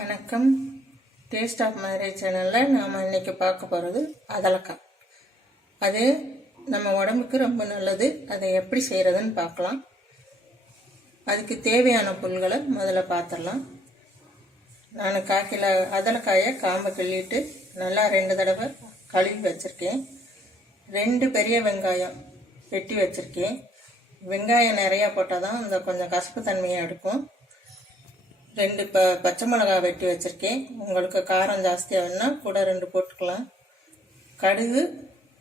வணக்கம். Taste of marriage சேனலில் நாம் இன்றைக்கி பார்க்க போகிறது அதலக்காய். அது நம்ம உடம்புக்கு ரொம்ப நல்லது. அதை எப்படி செய்கிறதுன்னு பார்க்கலாம். அதுக்கு தேவையான பொருள்களை முதல்ல பார்த்துடலாம். நான் 1/4 கிலோ அதலக்காயை காம்பை கிள்ளிட்டு நல்லா 2 தடவை கழுவி வச்சுருக்கேன். 2 பெரிய வெங்காயம் வெட்டி வச்சுருக்கேன். வெங்காயம் நிறையா போட்டால் தான் இந்த கொஞ்சம் கசப்பு தன்மையை எடுக்கும். 2 பச்சை மிளகாய் வெட்டி வச்சுருக்கேன். உங்களுக்கு காரம் ஜாஸ்தியாக வேணுன்னா கூட 2 போட்டுக்கலாம். கடுகு,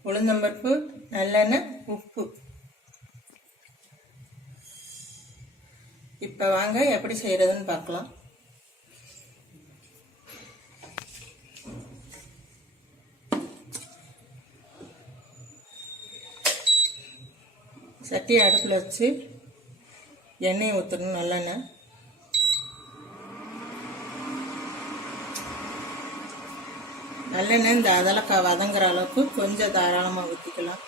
உளுந்தம்பருப்பு, நல்லெண்ணெய், உப்பு. இப்போ வாங்க எப்படி செய்கிறதுன்னு பார்க்கலாம். சட்டியை அடுப்பில் வச்சு எண்ணெயை ஊற்றணும். நல்லெண்ணெய் நல்லெண்ணெய் இந்த அதலக்காய் வதங்குற அளவுக்கு கொஞ்சம் தாராளமாக ஊற்றிக்கலாம்.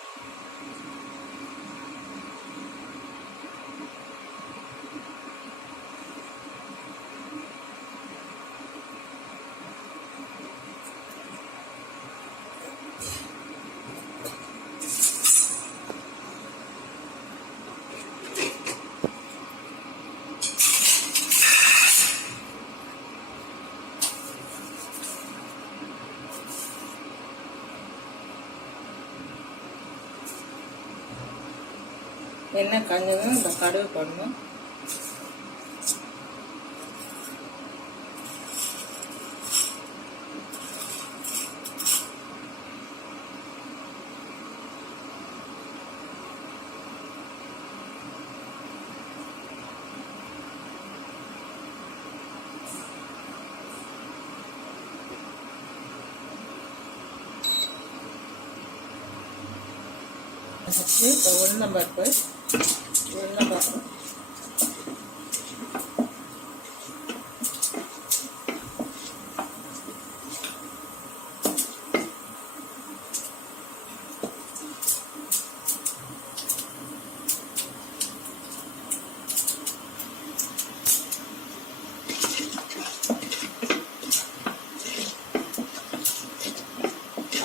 எண்ணெய் காஞ்சதும் இந்த கடுகு போடணும். இப்போ உளுந்தம்பருப்பு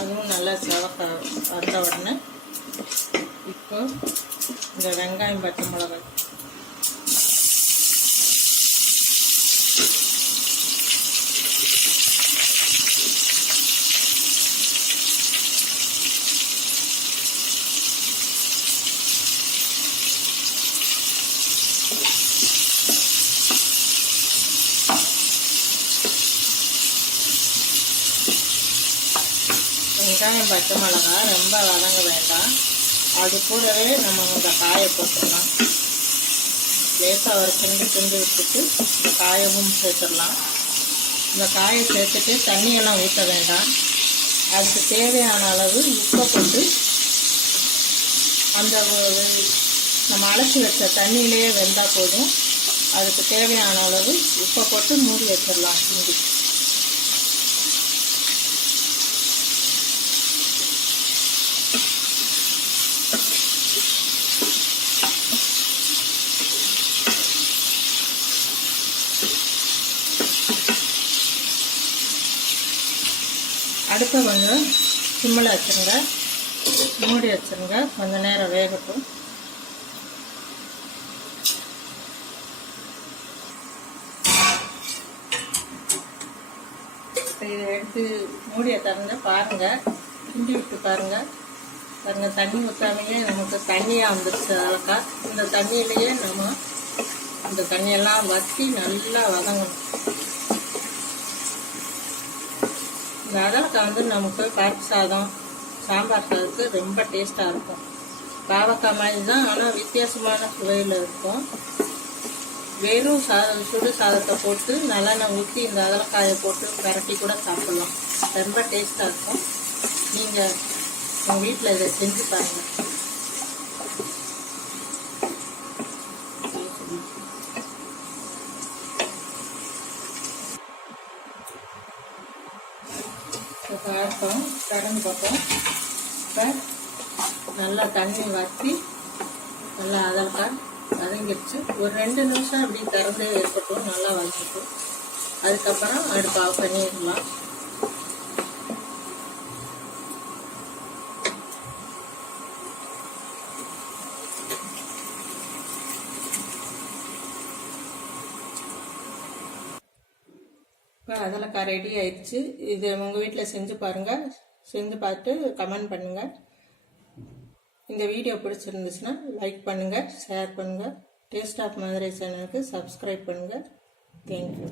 அதுவும் நல்லா செவக்க வந்த உடனே இப்போ இந்த வெங்காயம், பச்சை மிளகாய் வெங்காயம், பச்சை மிளகாய் ரொம்ப வதங்க வேண்டாம். அது கூடவே நம்ம இந்த காயை போட்டுடலாம். லேசாக ஒரு கிண்டு விட்டுட்டு இந்த காயவும் சேர்த்துடலாம். இந்த காயை சேர்த்துட்டு தண்ணியெல்லாம் ஊற்ற வேண்டாம். அதுக்கு தேவையான அளவு உப்பை போட்டு அந்த நம்ம அலசி வச்ச தண்ணியிலேயே வெந்தால் போதும். அதுக்கு தேவையான அளவு உப்பை போட்டு மூடி வச்சிடலாம். கிண்டி அடுப்பை கொஞ்சம் சிம்மில் வச்சுருங்க, மூடி வச்சுருங்க. கொஞ்சம் நேரம் வேகட்டும். இப்போ இதை எடுத்து மூடியை திறந்து பாருங்கள், கிண்டி விட்டு பாருங்கள். தண்ணி ஊற்றாமையே நமக்கு தண்ணியாக வந்துடுச்சு அதலக்காய். இந்த தண்ணியிலேயே நம்ம இந்த தண்ணியெல்லாம் வற்றி நல்லா வதங்கணும். இந்த அதலக்காய் நமக்கு பருப்பு சாதம், சாம்பார் சாதத்துக்கு ரொம்ப டேஸ்ட்டாக இருக்கும். பாவக்காய் மாதிரி தான், ஆனால் வித்தியாசமான சுவையில் இருக்கும். வெறும் சுடு சாதத்தை போட்டு நல்லெண்ணெய் ஊற்றி இந்த அதலக்காயை போட்டு பரட்டி கூட சாப்பிட்லாம். ரொம்ப டேஸ்ட்டாக இருக்கும். நீங்கள் உங்கள் வீட்டில் இதை செஞ்சு பாருங்கள். இப்போ அரைப்போம், கடந்து பார்ப்போம். இப்போ நல்லா தண்ணி வற்றி நல்லா அதலக்காய் வதங்கிடுச்சு. ஒரு 2 நிமிஷம் அப்படி திறந்தே இருக்கட்டும், நல்லா வதங்கிட்டு அதுக்கப்புறம் அடுப்பு ஆஃப் பண்ணிடலாம். இப்போ அதலக்காய் ரெடி ஆயிடுச்சு. இது உங்கள் வீட்டில் செஞ்சு பாருங்கள். செஞ்சு பார்த்து கமெண்ட் பண்ணுங்கள். இந்த வீடியோ பிடிச்சிருந்துச்சுன்னா லைக் பண்ணுங்கள், ஷேர் பண்ணுங்கள். டேஸ்ட் ஆஃப் மதுரை சேனலுக்கு சப்ஸ்கிரைப் பண்ணுங்கள். தேங்க்யூ.